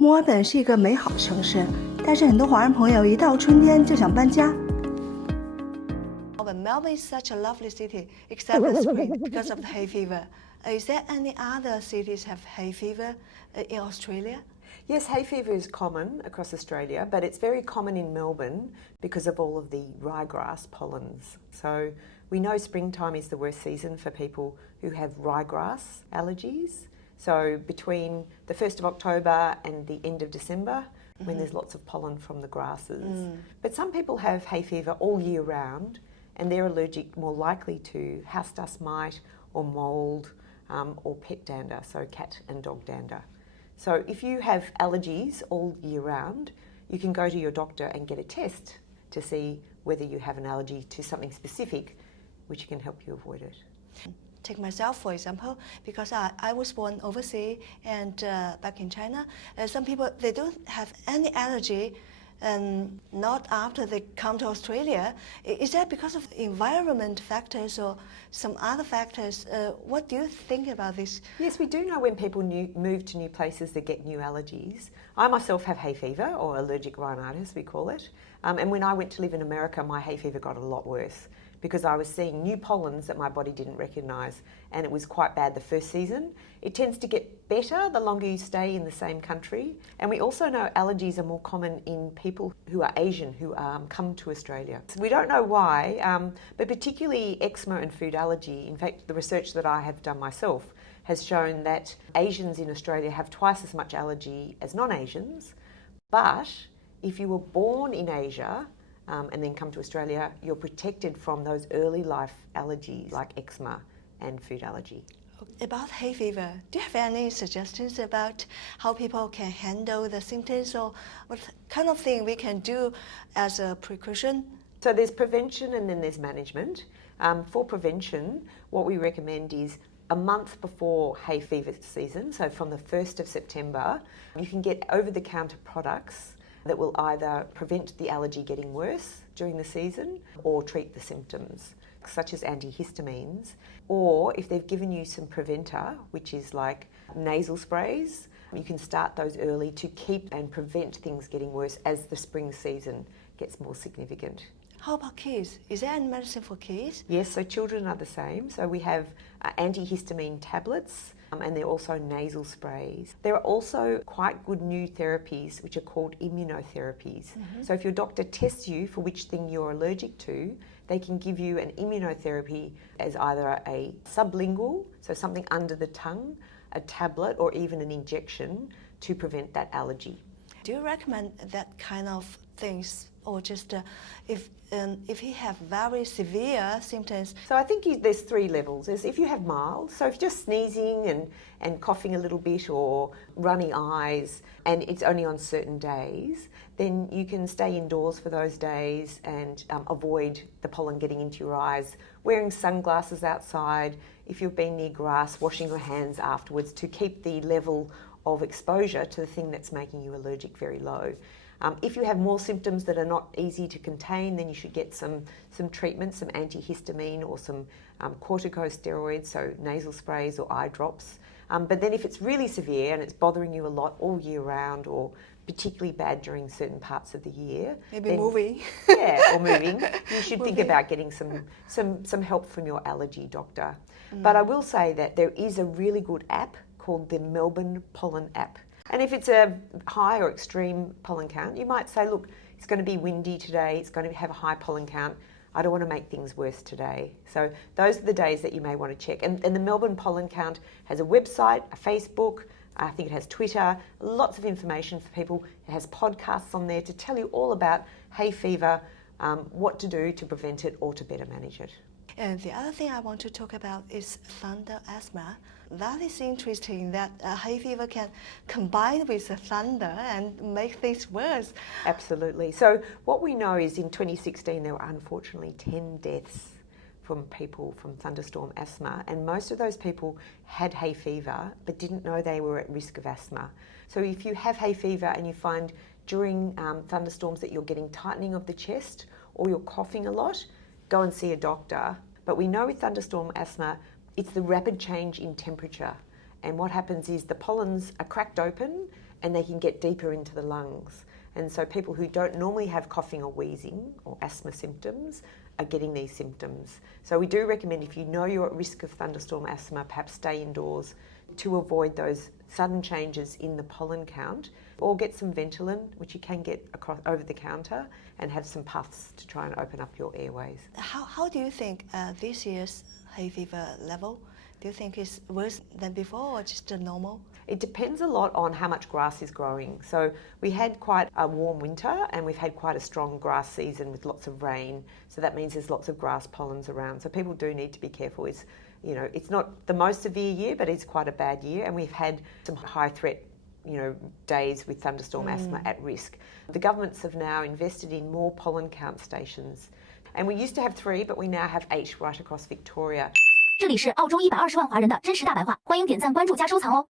墨尔本是一个美好的城市，但是很多华人朋友一到春天就想搬家。Melbourne is such a lovely city, except in spring because of the hay fever. Is there any other cities have hay fever in Australia? Yes, hay fever is common across Australia, but it's very common in Melbourne because of all of the ryegrass pollens. So we know springtime is the worst season for people who have ryegrass allergies. So between the 1st of October and the end of December, when there's lots of pollen from the grasses. But some people have hay fever all year round, and they're allergic more likely to house dust mite or mould or pet dander, so cat and dog dander. So if you have allergies all year round, you can go to your doctor and get a test to see whether you have an allergy to something specific, which can help you avoid it. Take myself, for example, because I was born overseas and back in China. Some people, they don't have any allergy, not after they come to Australia. Is that because of environment factors or some other factors? What do you think about this? Yes, we do know when people move to new places they get new allergies. I myself have hay fever, or allergic rhinitis we call it. And when I went to live in America, my hay fever got a lot worse because I was seeing new pollens that my body didn't recognise, and it was quite bad the first season. It tends to get better the longer you stay in the same country. And we also know allergies are more common in people who are Asian who come to Australia. So we don't know why, but particularly eczema and food allergy. In fact, the research that I have done myself has shown that Asians in Australia have twice as much allergy as non-Asians, but if you were born in Asia and then come to Australia, you're protected from those early life allergies like eczema and food allergy. About hay fever, do you have any suggestions about how people can handle the symptoms, or what kind of thing we can do as a precaution? So there's prevention and then there's management. For prevention, what we recommend is a month before hay fever season, so from the 1st of September, you can get over-the-counter products that will either prevent the allergy getting worse during the season or treat the symptoms, such as antihistamines, or if they've given you some preventer, which is like nasal sprays, you can start those early to keep and prevent things getting worse as the spring season gets more significant. How about kids? Is there any medicine for kids? Yes, so children are the same. So we have antihistamine tablets, and they're also nasal sprays. There are also quite good new therapies which are called immunotherapies. So if your doctor tests you for which thing you're allergic to, they can give you an immunotherapy as either a sublingual, so something under the tongue, a tablet, or even an injection to prevent that allergy. Do you recommend that kind of things, or just if he have very severe symptoms? So I think there's three levels. There's if you have mild, so if you're just sneezing and coughing a little bit or runny eyes and it's only on certain days, then you can stay indoors for those days and avoid the pollen getting into your eyes, wearing sunglasses outside, if you've been near grass, washing your hands afterwards to keep the level of exposure to the thing that's making you allergic very low. If you have more symptoms that are not easy to contain, then you should get some treatment, some antihistamine or some corticosteroids, so nasal sprays or eye drops. But then if it's really severe and it's bothering you a lot all year round or particularly bad during certain parts of the year. Maybe moving. Yeah, or moving. You should think about getting some help from your allergy doctor. But I will say that there is a really good app called the Melbourne Pollen app. And if it's a high or extreme pollen count, you might say, look, it's going to be windy today, it's going to have a high pollen count, I don't want to make things worse today. So those are the days that you may want to check. And the Melbourne pollen count has a website, a Facebook, I think it has Twitter, lots of information for people. It has podcasts on there to tell you all about hay fever, what to do to prevent it or to better manage it. And the other thing I want to talk about is thunder asthma. That is interesting that hay fever can combine with the thunder and make things worse. Absolutely. So what we know is in 2016 there were unfortunately 10 deaths from people from thunderstorm asthma, and most of those people had hay fever but didn't know they were at risk of asthma. So if you have hay fever and you find during thunderstorms that you're getting tightening of the chest or you're coughing a lot, go and see a doctor. But we know with thunderstorm asthma, it's the rapid change in temperature. And what happens is the pollens are cracked open and they can get deeper into the lungs. And so people who don't normally have coughing or wheezing or asthma symptoms are getting these symptoms. So we do recommend, if you know you're at risk of thunderstorm asthma, perhaps stay indoors to avoid those sudden changes in the pollen count, or get some Ventolin, which you can get over the counter, and have some puffs to try and open up your airways. How do you think this year's hay fever level? Do you think it's worse than before or just normal? It depends a lot on how much grass is growing. So we had quite a warm winter and we've had quite a strong grass season with lots of rain. So that means there's lots of grass pollens around. So people do need to be careful. It's not the most severe year, but it's quite a bad year. And we've had some high threat days with thunderstorm asthma at risk. The governments have now invested in more pollen count stations. And we used to have 3, but we now have 8 right across Victoria. 这里是澳洲120万华人的真实大白话，欢迎点赞、关注加收藏哦。